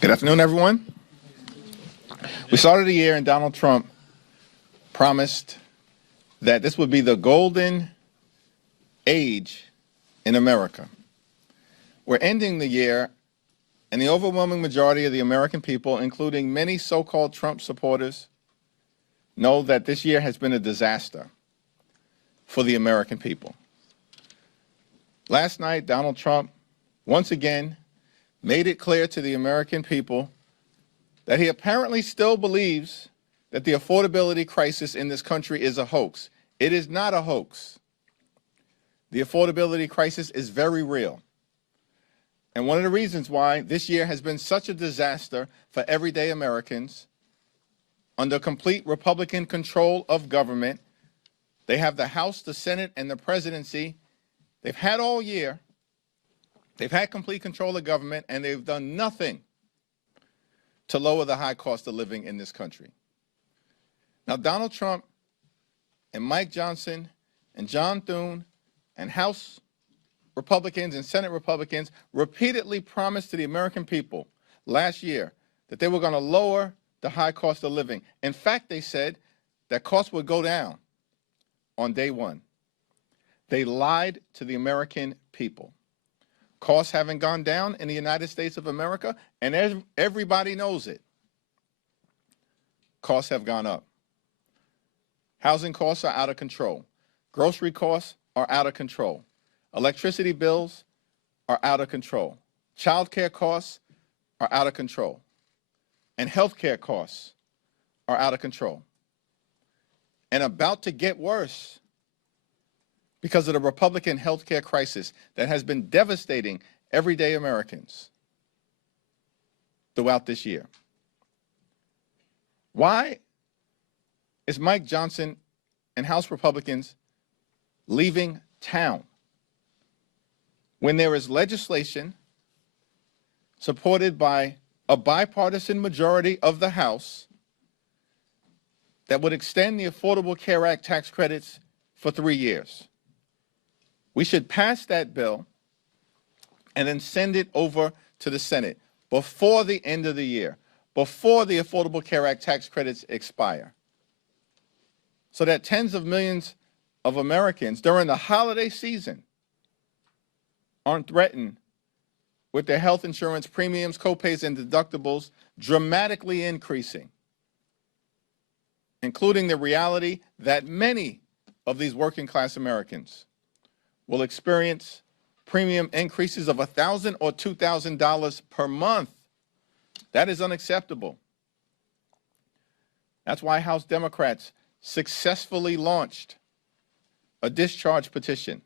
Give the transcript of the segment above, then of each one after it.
Good afternoon, everyone. We started the year and Donald Trump promised that this would be the golden age in America. We're ending the year, and the overwhelming majority of the American people, including many so-called Trump supporters, know that this year has been a disaster for the American people. Last night, Donald Trump once again made it clear to the American people that he apparently still believes that the affordability crisis in this country is a hoax. It is not a hoax. The affordability crisis is very real. And one of the reasons why this year has been such a disaster for everyday Americans, under complete Republican control of government, they have the House, the Senate, and the presidency. They've had all year. They've had complete control of government, and they've done nothing to lower the high cost of living in this country. Now, Donald Trump and Mike Johnson and John Thune and House Republicans and Senate Republicans repeatedly promised to the American people last year that they were going to lower the high cost of living. In fact, they said that costs would go down on day one. They lied to the American people. Costs haven't gone down in the United States of America, and everybody knows it. Costs have gone up. Housing costs are out of control. Grocery costs are out of control. Electricity bills are out of control. Child care costs are out of control. And health care costs are out of control. And about to get worse because of the Republican health care crisis that has been devastating everyday Americans throughout this year. Why is Mike Johnson and House Republicans leaving town when there is legislation supported by a bipartisan majority of the House that would extend the Affordable Care Act tax credits for 3 years? We should pass that bill and then send it over to the Senate before the end of the year, before the Affordable Care Act tax credits expire, so that tens of millions of Americans during the holiday season aren't threatened with their health insurance premiums, copays, and deductibles dramatically increasing, including the reality that many of these working class Americans will experience premium increases of $1,000 or $2,000 per month. That is unacceptable. That's why House Democrats successfully launched a discharge petition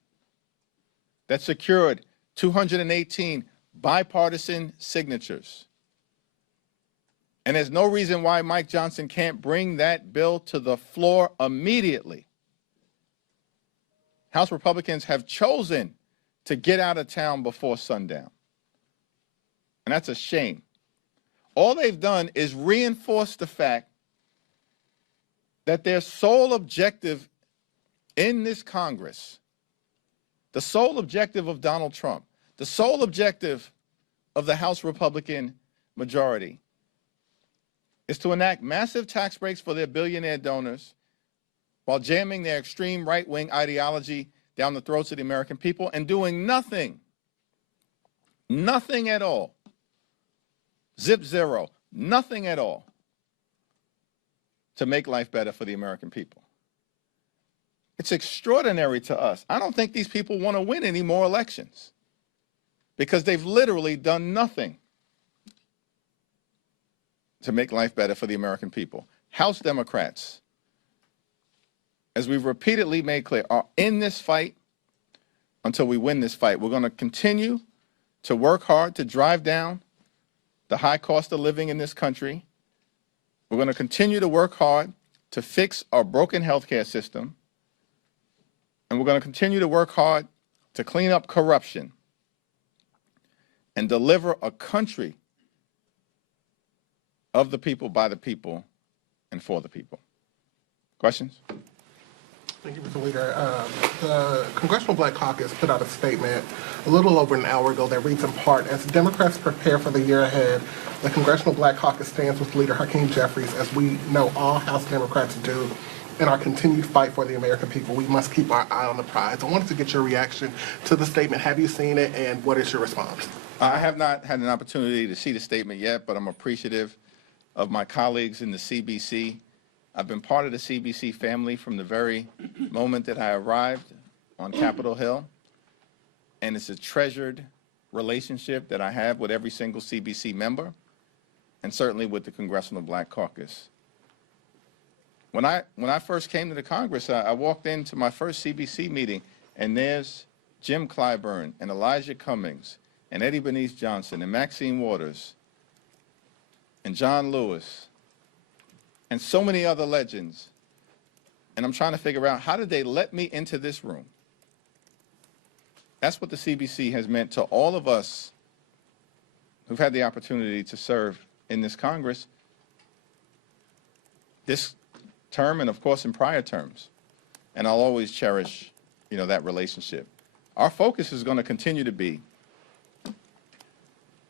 that secured 218 bipartisan signatures. And there's no reason why Mike Johnson can't bring that bill to the floor immediately. House Republicans have chosen to get out of town before sundown. And that's a shame. All they've done is reinforce the fact that their sole objective in this Congress, the sole objective of Donald Trump, the sole objective of the House Republican majority, is to enact massive tax breaks for their billionaire donors while jamming their extreme right-wing ideology down the throats of the American people and doing nothing at all, zip zero, nothing at all to make life better for the American people. It's extraordinary to us. I don't think these people want to win any more elections because they've literally done nothing to make life better for the American people. House Democrats, as we've repeatedly made clear, are in this fight until we win this fight. We're going to continue to work hard to drive down the high cost of living in this country. We're going to continue to work hard to fix our broken healthcare system. And we're going to continue to work hard to clean up corruption and deliver a country of the people, by the people, and for the people. Questions? Thank you, Mr. Leader. The Congressional Black Caucus put out a statement a little over an hour ago that reads in part, as Democrats prepare for the year ahead, the Congressional Black Caucus stands with Leader Hakeem Jeffries, as we know all House Democrats do, in our continued fight for the American people. We must keep our eye on the prize. I wanted to get your reaction to the statement. Have you seen it, and what is your response? I have not had an opportunity to see the statement yet, but I'm appreciative of my colleagues in the CBC. I've been part of the CBC family from the very moment that I arrived on Capitol Hill, and it's a treasured relationship that I have with every single CBC member, and certainly with the Congressional Black Caucus. When I first came to the Congress, I walked into my first CBC meeting, and there's Jim Clyburn and Elijah Cummings and Eddie Bernice Johnson and Maxine Waters and John Lewis and so many other legends. And I'm trying to figure out, how did they let me into this room? That's what the CBC has meant to all of us who've had the opportunity to serve in this Congress this term and, of course, in prior terms. And I'll always cherish, that relationship. Our focus is going to continue to be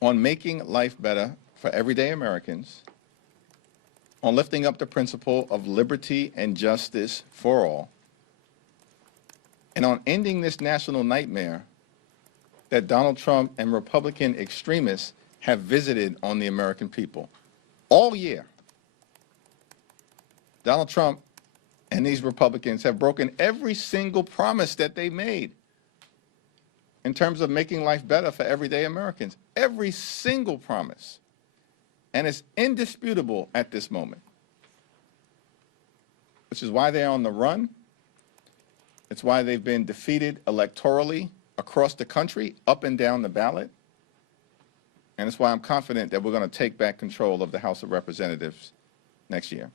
on making life better for everyday Americans, on lifting up the principle of liberty and justice for all, and on ending this national nightmare that Donald Trump and Republican extremists have visited on the American people all year. Donald Trump and these Republicans have broken every single promise that they made in terms of making life better for everyday Americans. Every single promise. And it's indisputable at this moment, which is why they're on the run. It's why they've been defeated electorally across the country, up and down the ballot. And it's why I'm confident that we're going to take back control of the House of Representatives next year.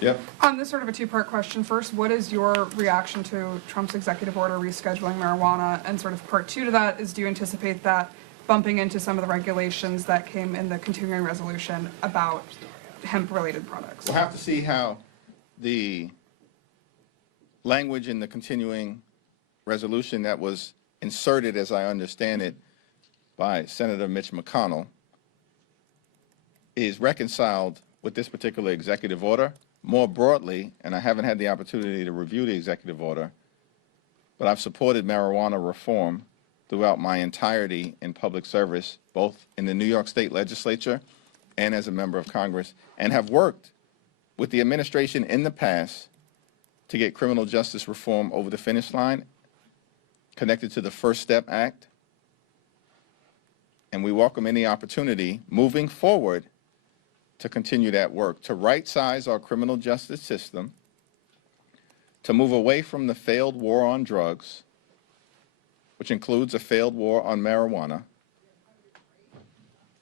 Yep. This is sort of a two-part question. First, what is your reaction to Trump's executive order rescheduling marijuana? And sort of part two to that is, do you anticipate that bumping into some of the regulations that came in the continuing resolution about hemp-related products? We'll have to see how the language in the continuing resolution that was inserted, as I understand it, by Senator Mitch McConnell is reconciled with this particular executive order. More broadly, and I haven't had the opportunity to review the executive order, but I've supported marijuana reform throughout my entirety in public service, both in the New York State Legislature and as a member of Congress, and have worked with the administration in the past to get criminal justice reform over the finish line, connected to the First Step Act. And we welcome any opportunity moving forward to continue that work, to right-size our criminal justice system, to move away from the failed war on drugs, which includes a failed war on marijuana,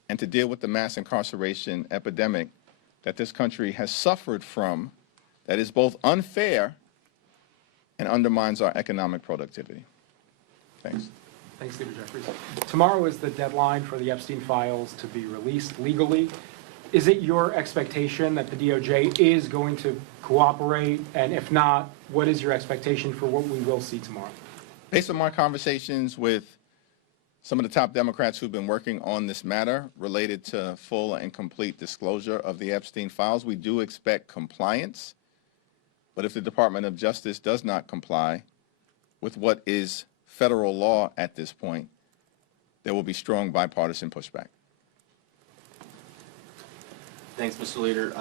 and to deal with the mass incarceration epidemic that this country has suffered from, that is both unfair and undermines our economic productivity. Thanks. Thanks, Leader Jeffries. Tomorrow is the deadline for the Epstein files to be released legally. Is it your expectation that the DOJ is going to cooperate? And if not, what is your expectation for what we will see tomorrow? Based on my conversations with some of the top Democrats who've been working on this matter related to full and complete disclosure of the Epstein files, we do expect compliance. But if the Department of Justice does not comply with what is federal law at this point, there will be strong bipartisan pushback. Thanks, Mr. Leader.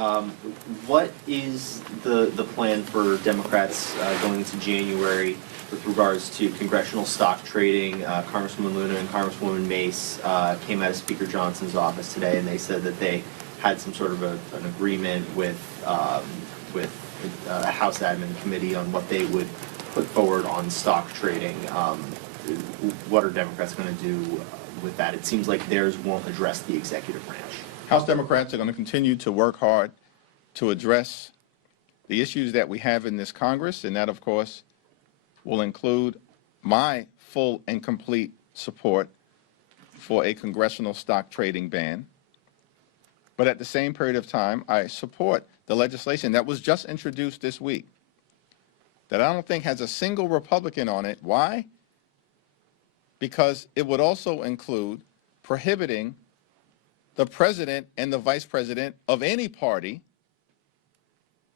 What is the plan for Democrats going into January with regards to congressional stock trading? Congresswoman Luna and Congresswoman Mace came out of Speaker Johnson's office today, and they said that they had some sort of an agreement with a House Admin Committee on what they would put forward on stock trading. What are Democrats going to do with that? It seems like theirs won't address the executive branch. House Democrats are going to continue to work hard to address the issues that we have in this Congress, and that, of course, will include my full and complete support for a congressional stock trading ban. But at the same period of time, I support the legislation that was just introduced this week that I don't think has a single Republican on it. Why? Because it would also include prohibiting the president and the vice president of any party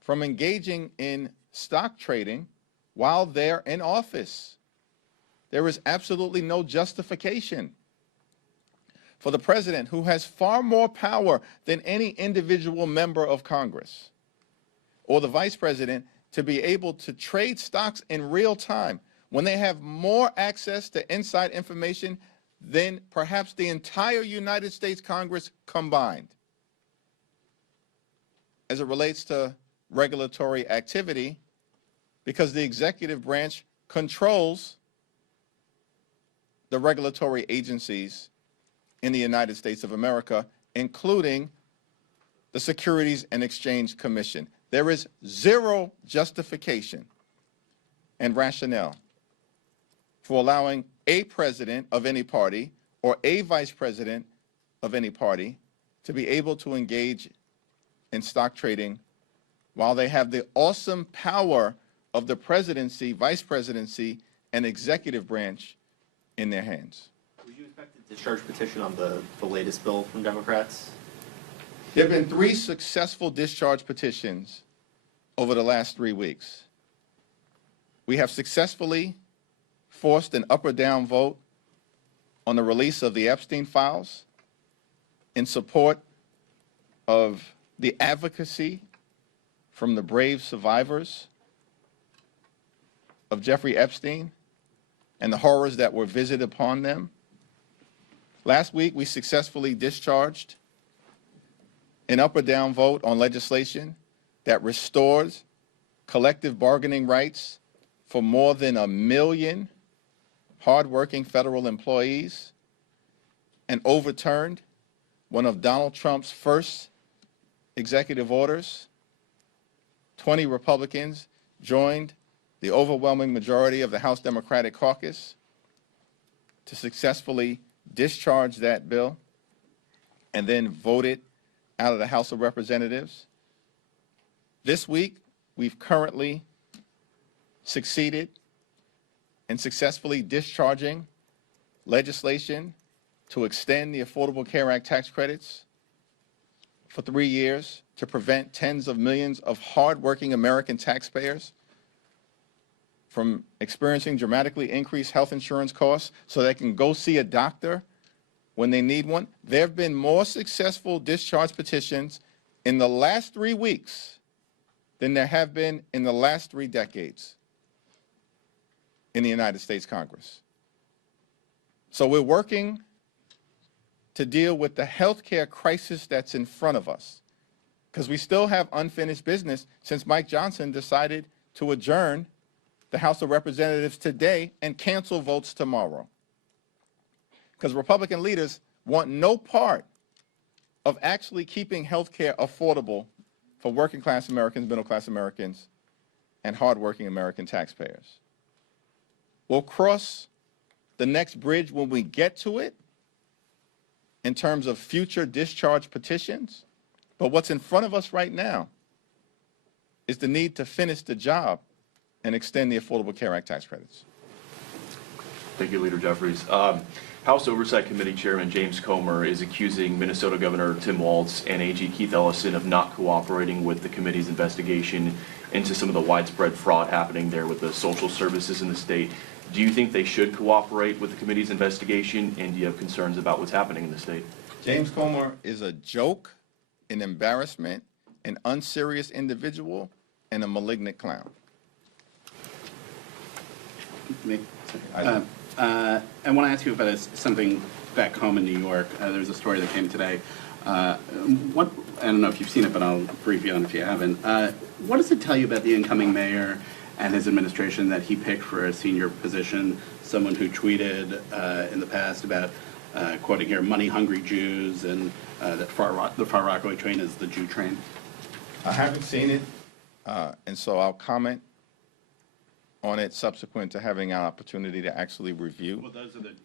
from engaging in stock trading while they're in office. There is absolutely no justification for the president, who has far more power than any individual member of Congress, or the vice president, to be able to trade stocks in real time when they have more access to inside information than perhaps the entire United States Congress combined as it relates to regulatory activity, because the executive branch controls the regulatory agencies in the United States of America, including the Securities and Exchange Commission. There is zero justification and rationale for allowing a president of any party or a vice president of any party to be able to engage in stock trading while they have the awesome power of the presidency, vice presidency, and executive branch in their hands. Would you expect a discharge petition on the latest bill from Democrats? There have been 3 successful discharge petitions over the last 3 weeks. We have successfully forced an up or down vote on the release of the Epstein files in support of the advocacy from the brave survivors of Jeffrey Epstein and the horrors that were visited upon them. Last week, we successfully discharged an up or down vote on legislation that restores collective bargaining rights for more than 1 million hardworking federal employees, and overturned one of Donald Trump's first executive orders. 20 Republicans joined the overwhelming majority of the House Democratic Caucus to successfully discharge that bill and then vote it out of the House of Representatives. This week, we've currently succeeded in successfully discharging legislation to extend the Affordable Care Act tax credits for 3 years to prevent tens of millions of hardworking American taxpayers from experiencing dramatically increased health insurance costs so they can go see a doctor when they need one. There have been more successful discharge petitions in the last 3 weeks than there have been in the last 3 decades in the United States Congress. So we're working to deal with the healthcare crisis that's in front of us, because we still have unfinished business since Mike Johnson decided to adjourn the House of Representatives today and cancel votes tomorrow. Because Republican leaders want no part of actually keeping health care affordable for working class Americans, middle class Americans, and hardworking American taxpayers. We'll cross the next bridge when we get to it in terms of future discharge petitions, but what's in front of us right now is the need to finish the job and extend the Affordable Care Act tax credits. Thank you, Leader Jeffries. House Oversight Committee Chairman James Comer is accusing Minnesota Governor Tim Walz and AG Keith Ellison of not cooperating with the committee's investigation into some of the widespread fraud happening there with the social services in the state. Do you think they should cooperate with the committee's investigation, and do you have concerns about what's happening in the state? James Comer is a joke, an embarrassment, an unserious individual, and a malignant clown. Me? I want to ask you about something back home in New York. There's a story that came today. I don't know if you've seen it, but I'll brief you on if you haven't. What does it tell you about the incoming mayor and his administration that he picked for a senior position, someone who tweeted in the past about, quoting here, money-hungry Jews, and that the Far Rockaway train is the Jew train? I haven't seen it, and so I'll comment on it subsequent to having an opportunity to actually review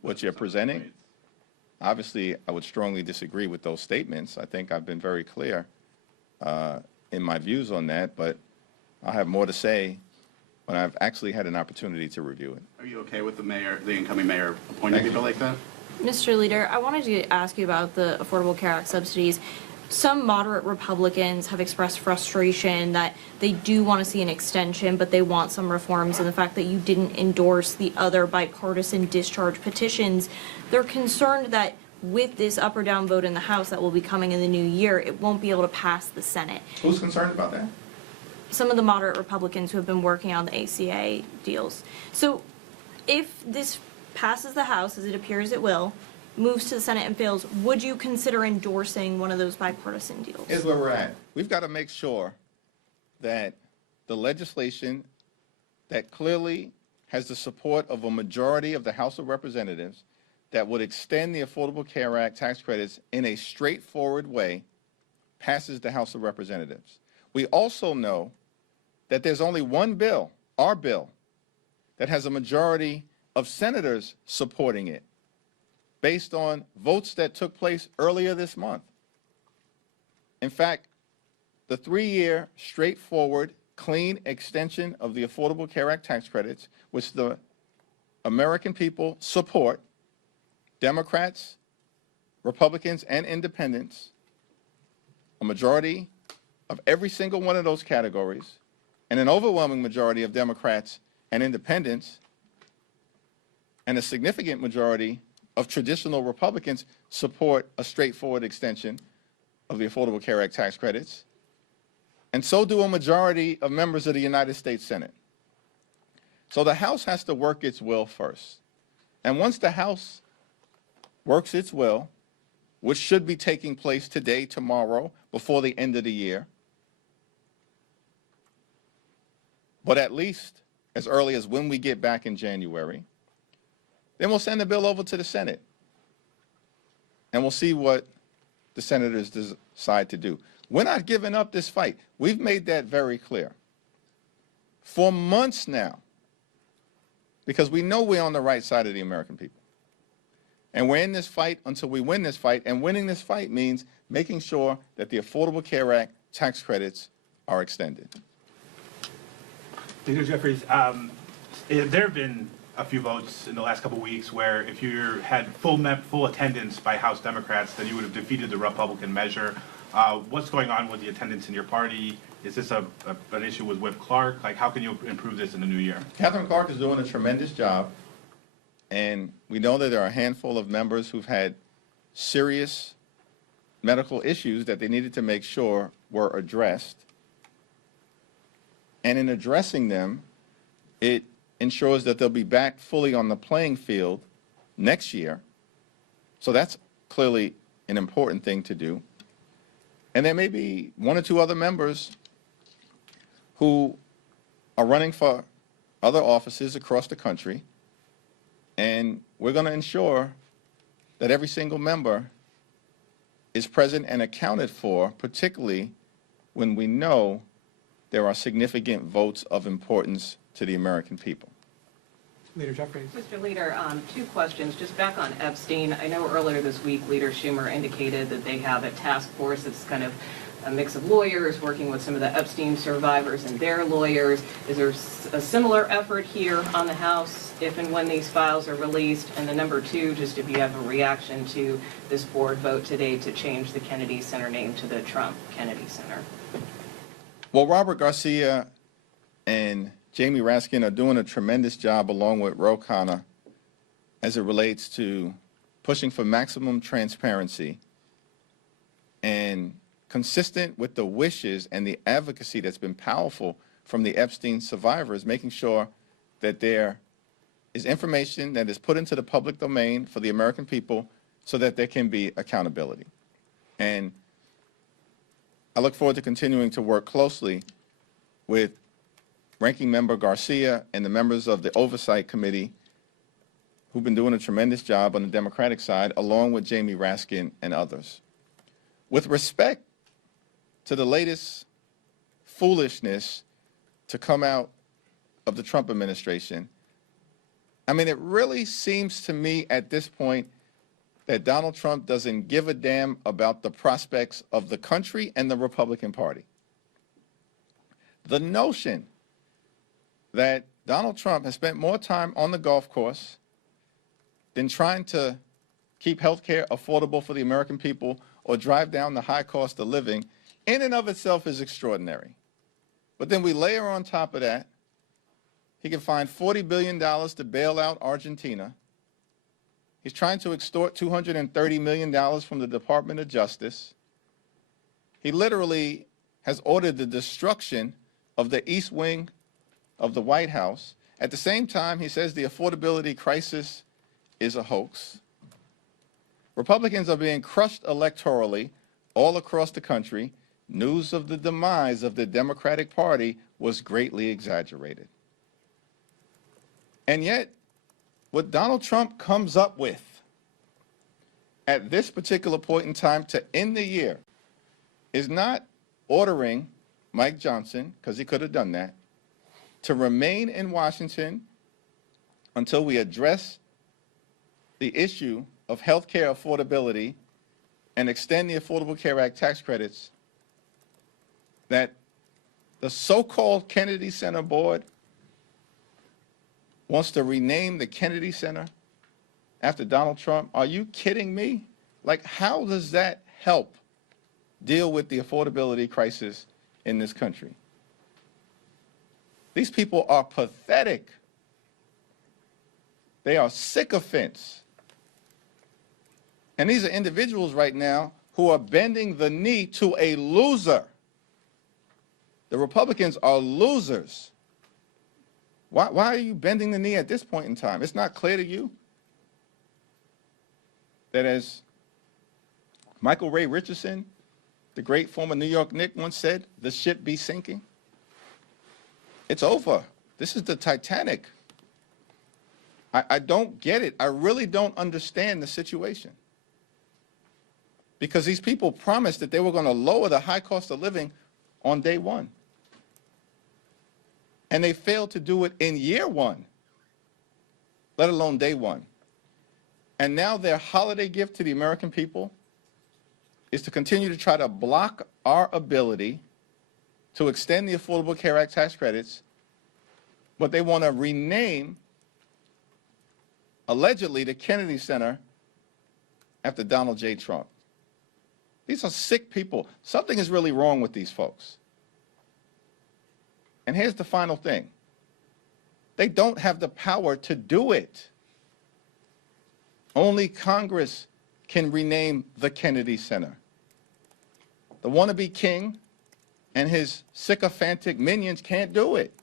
what you're presenting. Obviously, I would strongly disagree with those statements. I think I've been very clear in my views on that, but I'll have more to say when I've actually had an opportunity to review it. Are you okay with the incoming mayor appointing Thank people you. like that? Mr. Leader, I wanted to ask you about the Affordable Care Act subsidies. Some moderate Republicans have expressed frustration that they do want to see an extension, but they want some reforms, and the fact that you didn't endorse the other bipartisan discharge petitions. They're concerned that with this up or down vote in the House that will be coming in the new year, it won't be able to pass the Senate. Who's concerned about that? Some of the moderate Republicans who have been working on the ACA deals. So if this passes the House, as it appears it will, moves to the Senate and fails, would you consider endorsing one of those bipartisan deals? Here's where we're at. We've got to make sure that the legislation that clearly has the support of a majority of the House of Representatives that would extend the Affordable Care Act tax credits in a straightforward way passes the House of Representatives. We also know that there's only one bill, our bill, that has a majority of senators supporting it, based on votes that took place earlier this month. In fact, the 3-year, straightforward, clean extension of the Affordable Care Act tax credits, which the American people support, Democrats, Republicans, and independents, a majority of every single one of those categories, and an overwhelming majority of Democrats and independents, and a significant majority of traditional Republicans support a straightforward extension of the Affordable Care Act tax credits, and so do a majority of members of the United States Senate. So the House has to work its will first. And once the House works its will, which should be taking place today, tomorrow, before the end of the year, but at least as early as when we get back in January, then we'll send the bill over to the Senate, and we'll see what the senators decide to do. We're not giving up this fight. We've made that very clear for months now, because we know we're on the right side of the American people. And we're in this fight until we win this fight, and winning this fight means making sure that the Affordable Care Act tax credits are extended. Leader Jeffries, there have been a few votes in the last couple of weeks where if you had full attendance by House Democrats, then you would have defeated the Republican measure. What's going on with the attendance in your party? Is this an issue with Whip Clark? Like, how can you improve this in the new year? Catherine Clark is doing a tremendous job, and we know that there are a handful of members who've had serious medical issues that they needed to make sure were addressed. And in addressing them, it ensures that they'll be back fully on the playing field next year. So that's clearly an important thing to do. And there may be one or two other members who are running for other offices across the country, and we're going to ensure that every single member is present and accounted for, particularly when we know there are significant votes of importance to the American people. Leader Jeffries. Mr. Leader, 2 questions. Just back on Epstein, I know earlier this week Leader Schumer indicated that they have a task force that's kind of a mix of lawyers working with some of the Epstein survivors and their lawyers. Is there a similar effort here on the House if and when these files are released? And then number 2, just if you have a reaction to this board vote today to change the Kennedy Center name to the Trump Kennedy Center. Well, Robert Garcia and Jamie Raskin are doing a tremendous job along with Ro Khanna as it relates to pushing for maximum transparency and consistent with the wishes and the advocacy that's been powerful from the Epstein survivors, making sure that there is information that is put into the public domain for the American people so that there can be accountability. And I look forward to continuing to work closely with Ranking Member Garcia and the members of the Oversight Committee who've been doing a tremendous job on the Democratic side, along with Jamie Raskin and others. With respect to the latest foolishness to come out of the Trump administration, I mean, it really seems to me at this point that Donald Trump doesn't give a damn about the prospects of the country and the Republican Party. The notion that Donald Trump has spent more time on the golf course than trying to keep health care affordable for the American people or drive down the high cost of living, in and of itself is extraordinary. But then we layer on top of that, he can find $40 billion to bail out Argentina. He's trying to extort $230 million from the Department of Justice. He literally has ordered the destruction of the East Wing of the White House. At the same time, he says the affordability crisis is a hoax. Republicans are being crushed electorally all across the country. News of the demise of the Democratic Party was greatly exaggerated. And yet, what Donald Trump comes up with at this particular point in time to end the year is not ordering Mike Johnson, because he could have done that, to remain in Washington until we address the issue of health care affordability and extend the Affordable Care Act tax credits, that the so-called Kennedy Center board wants to rename the Kennedy Center after Donald Trump. Are you kidding me? Like, how does that help deal with the affordability crisis in this country? These people are pathetic. They are sycophants. And these are individuals right now who are bending the knee to a loser. The Republicans are losers. Why are you bending the knee at this point in time? It's not clear to you that, as Michael Ray Richardson, the great former New York Knick, once said, the ship be sinking? It's over. This is the Titanic. I don't get it. I really don't understand the situation. Because these people promised that they were going to lower the high cost of living on day one. And they failed to do it in year one, let alone day one. And now their holiday gift to the American people is to continue to try to block our ability to extend the Affordable Care Act tax credits, but they want to rename, allegedly, the Kennedy Center after Donald J. Trump. These are sick people. Something is really wrong with these folks. And here's the final thing. They don't have the power to do it. Only Congress can rename the Kennedy Center. The wannabe king and his sycophantic minions can't do it.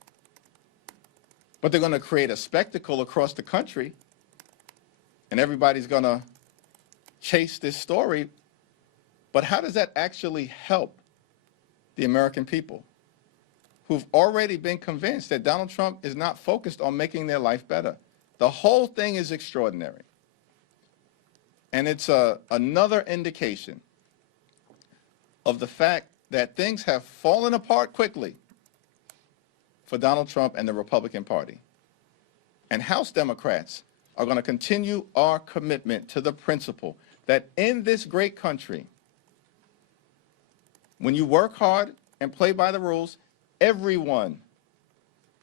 But they're going to create a spectacle across the country, and everybody's going to chase this story. But how does that actually help the American people, who've already been convinced that Donald Trump is not focused on making their life better? The whole thing is extraordinary. And it's another indication of the fact that things have fallen apart quickly for Donald Trump and the Republican Party. And House Democrats are going to continue our commitment to the principle that in this great country, when you work hard and play by the rules, everyone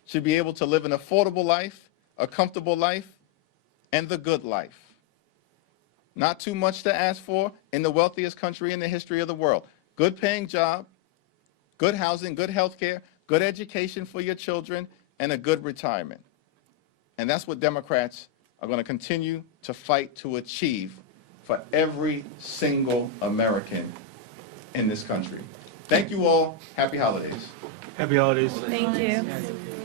should be able to live an affordable life, a comfortable life, and the good life. Not too much to ask for in the wealthiest country in the history of the world. Good paying job, good housing, good health care, good education for your children, and a good retirement. And that's what Democrats are going to continue to fight to achieve for every single American in this country. Thank you all. Happy holidays. Happy holidays. Thank you.